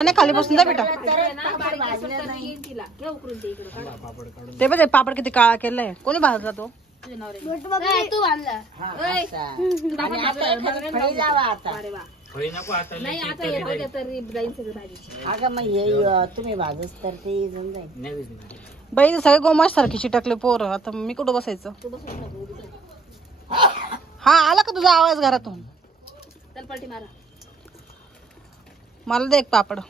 खाली बसून जा बेटा. ते बघ पापड किती काळा केलाय. कोणी भाजला तो? तू बांधला. तुम्ही भाजस तर ते बाई सगळे गोमाश सारखी चिटकले पोर. आता मी कुठं बसायचं? हा आला का तुझा आवाज घरातून? मला दे एक पापड.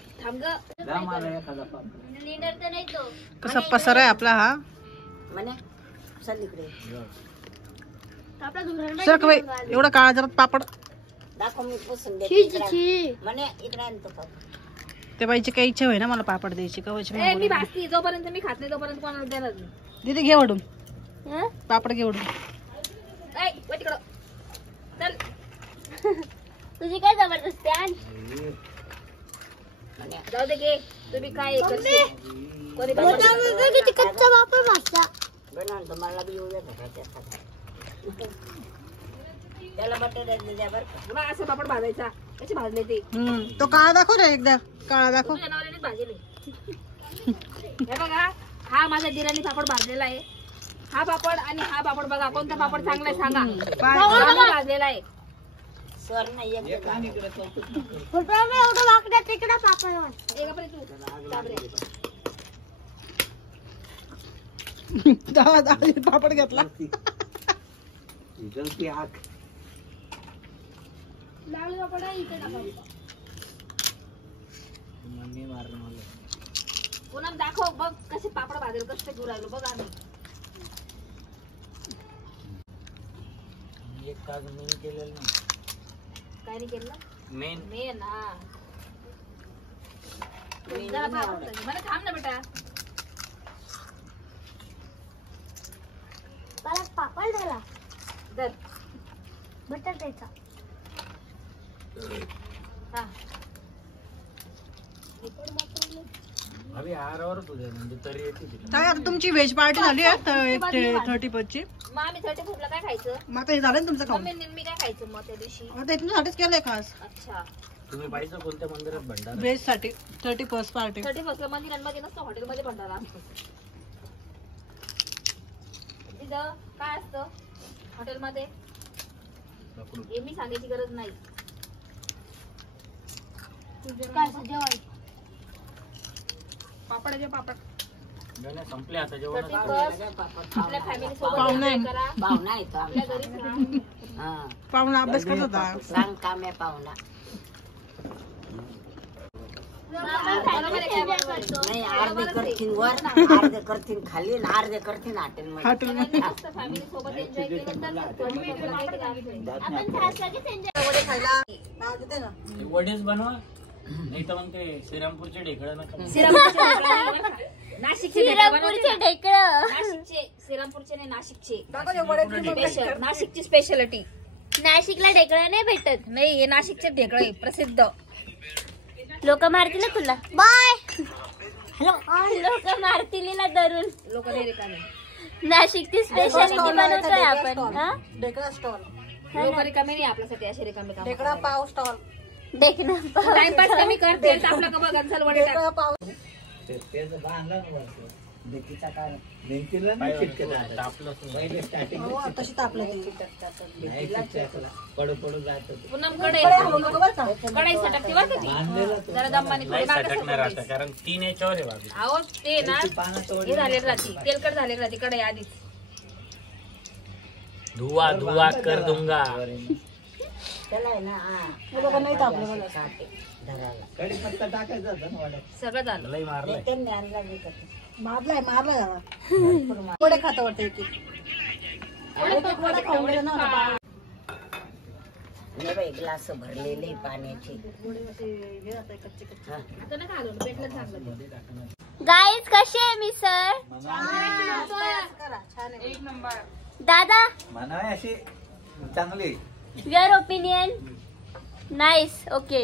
कसा पसारा आहे आपला हा. सर बाई एवढा काळा जरा पापड. त्या बाईची काही इच्छा होई ना मला पापड द्यायची. मी भाजती जोपर्यंत मी खात नाही तोपर्यंत कोणाला देणार नाही. दीदी घे वडून पापड घे वडून. तुझी काय जबरदस्ती आण. जाऊ दे घे. तुम्ही काय कच्चा पापड भाजता मला बी येऊ त्याला बटर द्या बरं. असं पापड भाजायचा. कसे भाजले ते तो काळा दाखव रे एकदा. काळा दाखव. जनावरांनीच भाजले. हे बघा हा माझा दिराणी पापड भाजलेला आहे. हा पापड आणि हा पापड बघा कोणता पापड चांगला आहे सांगा. भाजलेला आहे. सर नाही पापड घेतला. पूनम दाखव बघ कसे पापड भाजले. कष्ट घेऊन राहिलो बघ आम्ही. एक तास मेन केलेलं नाही. काय नाही केलं मेन मेन. हा मला थांब ना बेटा. पापड झाला तर बटर द्यायचा. अभी आरावर तुझ्या म्हणजे तरी येते. आता तुमची व्हेज पार्टी झाली आहे 30 ची. मग आम्ही 30 ला काय खायचं? मग हे झालं ना तुमचं खाऊन. मी काय खायचं मग त्या दिवशी? त्याच्यासाठीच केलंय खास. अच्छा तुम्ही पाहिजे कोणत्या मंदिरात भंडारा? व्हेज साठी 31st पार्टी. 31st मंदिरांमध्ये नसतं हॉटेलमध्ये भंडारा असतो. तिथं काय असतं हॉटेलमध्ये हे मी सांगायची गरज नाही. काय जेवण पापड पापड संपले आता जेवण. आपल्या फॅमिली सोबत आपल्या घरी पाहुणा अभ्यास करत होता. सांग काम आहे पाहुणा. नाही अर्धे करतील वर अर्धे करतील खाली अर्धे करतील हॉटेलमध्ये. फॅमिली सोबत एन्जॉय केलं तर वडेच बनवा नाही तर मग ते श्रीरामपूरचे ढेकळं नका. नाशिकचे श्रीरामपूरचे नाही नाशिकचे. नाशिकची स्पेशालिटी. नाशिकला ढेकळं नाही भेटत. नाही हे नाशिकचे ढेकळे प्रसिद्ध. लोक मारतील तुला. बाय. लोक मारतील ना धरून. लोक नाशिकची स्पेशालिटी बनवतोय आपण. ढेकळा स्टॉल. लोक रिकामे नाही आपल्यासाठी असे रिकामे. ढेकळा पाव स्टॉल. टाइमपास कमी करते आपला कबा गंसाल वडे तशी तापलं कढाई सटकते बरं का ती. जरा दमाने कारण 3 याच्यावर आहे बाजू. अहो ते ना हे झाले राहते तेलकट झाले राहते कढाई आधीच. धुवा धुवा कर दूंगा. नाही तापलं सगळं झालं. लई मारलाय वडे खात वाटतं एक ग्लास भरलेले पाण्याचे. गाईज कशी आहे मी सर? एक नंबर. दादा म्हणावे अशी चांगली. Your opinion? नाईस. ओके.